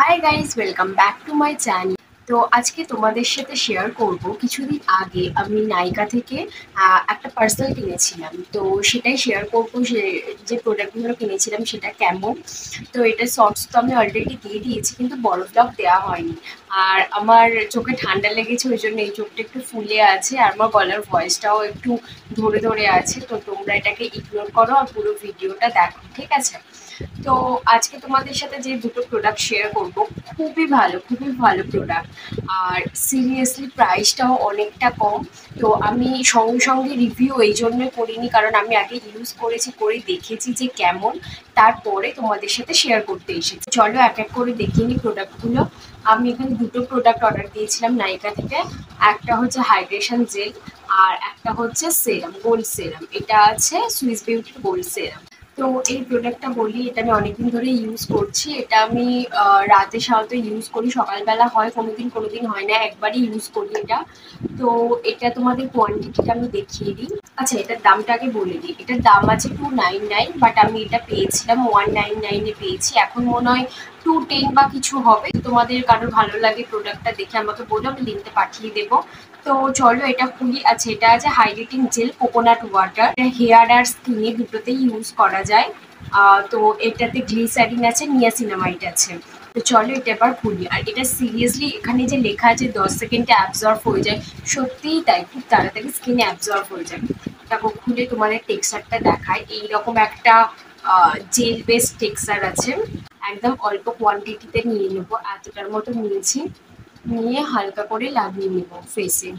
Hi guys, welcome back to my channel. তো আজকে তোমাদের সাথে শেয়ার করব কিছুদিন আগে আমি নাইকা থেকে একটা পার্সেল কিনেছিলাম। তো সেটাই শেয়ার করব যে প্রোডাক্টগুলো কিনেছিলাম সেটা কেমন। তো এটা শর্টস তো আমি অলরেডি দিয়ে দিয়েছি, কিন্তু বড় ব্লগ দেওয়া হয়নি। আর আমার চোখে ঠান্ডা লেগেছে, ওই জন্য এই চোখটা একটু ফুলে আছে, আর আমার গলার ভয়েসটাও একটু ধরে ধরে আছে। তো তোমরা এটাকে ইগনোর করো আর পুরো ভিডিওটা দেখো, ঠিক আছে? তো আজকে তোমাদের সাথে যে দুটো প্রোডাক্ট শেয়ার করব, খুবই ভালো প্রোডাক্ট। আর সিরিয়াসলি প্রাইসটাও অনেকটা কম। তো আমি সঙ্গে সঙ্গে রিভিউ এই জন্য করিনি, কারণ আমি আগে ইউজ করেছি, করে দেখেছি যে কেমন, তারপরে তোমাদের সাথে শেয়ার করতে এসেছি। চলো এক এক করে দেখে নিই প্রোডাক্টগুলো। আমি এখানে দুটো প্রোডাক্ট অর্ডার দিয়েছিলাম নাইকা থেকে। একটা হচ্ছে হাইড্রেশন জেল, আর একটা হচ্ছে সেরাম, গোল্ড সেরাম। এটা আছে সুইস বিউটির গোল্ড সেরাম। তো এই প্রোডাক্টটা বলি, এটা আমি অনেকদিন ধরে ইউজ করছি। এটা আমি রাতে সাধারণত ইউজ করি, সকালবেলা হয় কোনোদিন হয় না, একবারই ইউজ করি এটা। তো এটা তোমাদের কোয়ান্টিটিটা আমি দেখিয়ে দিই। আচ্ছা, এটার দামটা আগে বলে দিই। এটার দাম আছে 299, বাট আমি এটা পেয়েছিলাম 199-এ পেয়েছি। এখন মনে হয় 210 বা কিছু হবে। তোমাদের কারোর ভালো লাগে প্রোডাক্টটা দেখে আমাকে বলো, আমি লিঙ্কটা পাঠিয়ে দেবো। তো চলো এটা খুলি। আচ্ছা, এটা আছে hydrating gel coconut water. Hair আর স্কিনে দুটোতেই ইউজ করা যায়। তো এটাতে গ্লিসারিন আছে, নিয়াসিনামাইড আছে। তো চলো এটা এবার খুলি। আর এটা সিরিয়াসলি এখানে যে লেখা আছে 10 সেকেন্ডে অ্যাবজর্ব হয়ে যায়, সত্যিই তাই, খুব তাড়াতাড়ি স্কিনে অ্যাবজর্ব হয়ে যায়। দেখো খুলে তোমাদের টেক্সচারটা দেখায়, এইরকম একটা জেল বেস টেক্সচার আছে। একদম অল্প কোয়ান্টিটিতে নিয়ে নেবো, এতটার মতো নিয়েছি। নিয়ে হালকা করে লাগিয়ে নেবো ফেসে।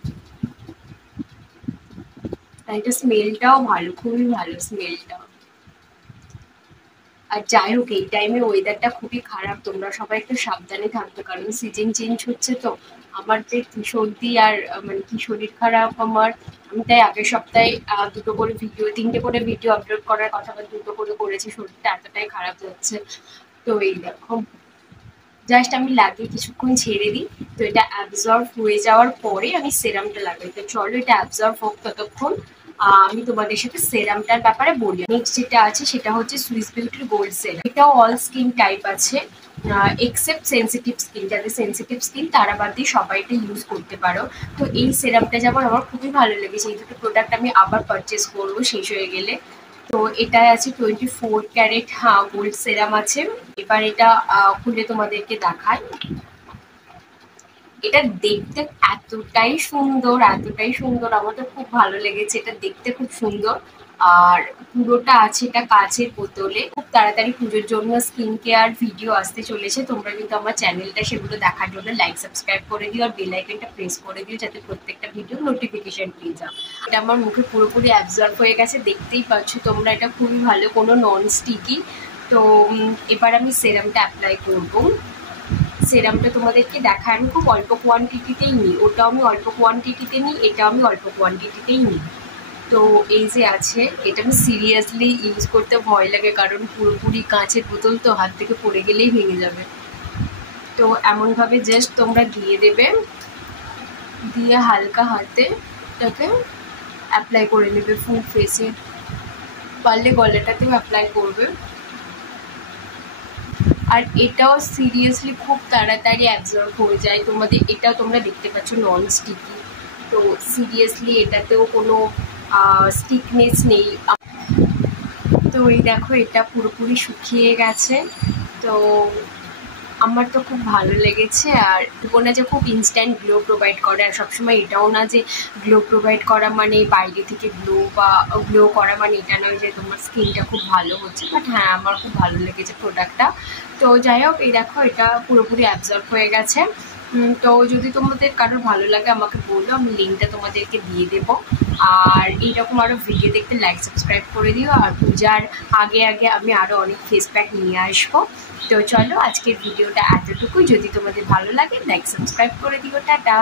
আর এটা স্মেলটাও ভালো, খুবই ভালো স্মেলটা। আর যাই হোক, এই টাইমে ওয়েদারটা খুবই খারাপ, তোমরা সবাই একটু সাবধানে থাকবে, কারণ সিজন চেঞ্জ হচ্ছে। তো আমার যে কি সর্দি আর মানে কি শরীর খারাপ আমার। আমি তাই আগের সপ্তাহে দুটো করে ভিডিও, তিনটে করে ভিডিও আপলোড করার কথা, বা দুটো করে করেছি, শরীরটা এতটাই খারাপ যাচ্ছে। তো এই দেখো, জাস্ট আমি লাগিয়ে কিছুক্ষণ ছেড়ে দিই। তো এটা অ্যাবজর্ব হয়ে যাওয়ার পরে আমি সেরামটা লাগাই। তো চলো এটা অ্যাবজর্ব হোক ততক্ষণ। আমি তোমাদের সাথে সেরামটার ব্যাপারে বলি। নেক্সট যেটা আছে সেটা হচ্ছে সুইস বিউটির গোল্ড সেরাম। এটাও অল স্কিন টাইপ আছে, এক্সেপ্ট সেন্সিটিভ স্কিন। যাদের সেন্সিটিভ স্কিন তারা বাদ দিয়ে সবাই এটা ইউজ করতে পারো। তো এই সেরামটা যেমন আমার খুবই ভালো লেগেছে, এই দুটো প্রোডাক্ট আমি আবার পারচেস করবো শেষ হয়ে গেলে। তো এটায় আছে 24 ক্যারেট গোল্ড সেরাম আছে। এবার এটা খুলে তোমাদেরকে দেখাই। এটা দেখতে এতটাই সুন্দর, আমার তো খুব ভালো লেগেছে। এটা দেখতে খুব সুন্দর। আর পুরোটা আছে এটা কাঁচের বোতলে। খুব তাড়াতাড়ি পুজোর জন্য স্কিন কেয়ার ভিডিও আসতে চলেছে। তোমরা কিন্তু আমার চ্যানেলটা সেগুলো দেখার জন্য লাইক সাবস্ক্রাইব করে দিও, আর বেল আইকনটা প্রেস করে দিও, যাতে প্রত্যেকটা ভিডিও নোটিফিকেশন পেয়ে যাও। এটা আমার মুখে পুরোপুরি অ্যাবজর্ব হয়ে গেছে, দেখতেই পাচ্ছ তোমরা। এটা খুবই ভালো, কোনো নন স্টিকি। তো এবার আমি সেরামটা অ্যাপ্লাই করবো। সেরামটা তোমাদেরকে দেখায়, আমি খুব অল্প কোয়ান্টিটিতেই নিই। ওটাও আমি অল্প কোয়ান্টিটিতে নিই, এটাও আমি অল্প কোয়ান্টিটিতেই নিই। তো এই যে আছে, এটা আমি সিরিয়াসলি ইউজ করতে ভয় লাগে, কারণ পুরোপুরি কাঁচের বোতল, তো হাত থেকে পড়ে গেলেই ভেঙে যাবে। তো এমনভাবে জাস্ট তোমরা দিয়ে দেবে, দিয়ে হালকা হাতে এটাকে অ্যাপ্লাই করে নেবে ফুল ফেসে, পারলে গলাটাতেও অ্যাপ্লাই করবে। আর এটাও সিরিয়াসলি খুব তাড়াতাড়ি অ্যাবজর্ব হয়ে যায় তোমাদের। এটাও তোমরা দেখতে পাচ্ছ নন স্টিকি। তো সিরিয়াসলি এটাতেও কোনো স্টিকনেস নেই। তো এই দেখো, এটা পুরোপুরি শুকিয়ে গেছে। তো আমার তো খুব ভালো লেগেছে। আর না যে খুব ইনস্ট্যান্ট গ্লো প্রোভাইড করে, আর সবসময় এটাও না যে গ্লো প্রোভাইড করা মানে বাইরে থেকে গ্লো করা মানে এটা নয় যে তোমার স্কিনটা খুব ভালো হচ্ছে। বাট হ্যাঁ, আমার খুব ভালো লেগেছে প্রোডাক্টটা। তো যাই হোক, এই দেখো এটা পুরোপুরি অ্যাবজর্ব হয়ে গেছে। তো যদি তোমাদের কারোর ভালো লাগে আমাকে বলো, আমি লিঙ্কটা তোমাদেরকে দিয়ে দেবো। আর এইরকম আরও ভিডিও দেখতে লাইক সাবস্ক্রাইব করে দিও। আর পূজার আগে আগে আমি আরও অনেক ফেস প্যাক নিয়ে আসবো। তো চলো আজকের ভিডিওটা এতটুকুই। যদি তোমাদের ভালো লাগে লাইক সাবস্ক্রাইব করে দিও। টাটা।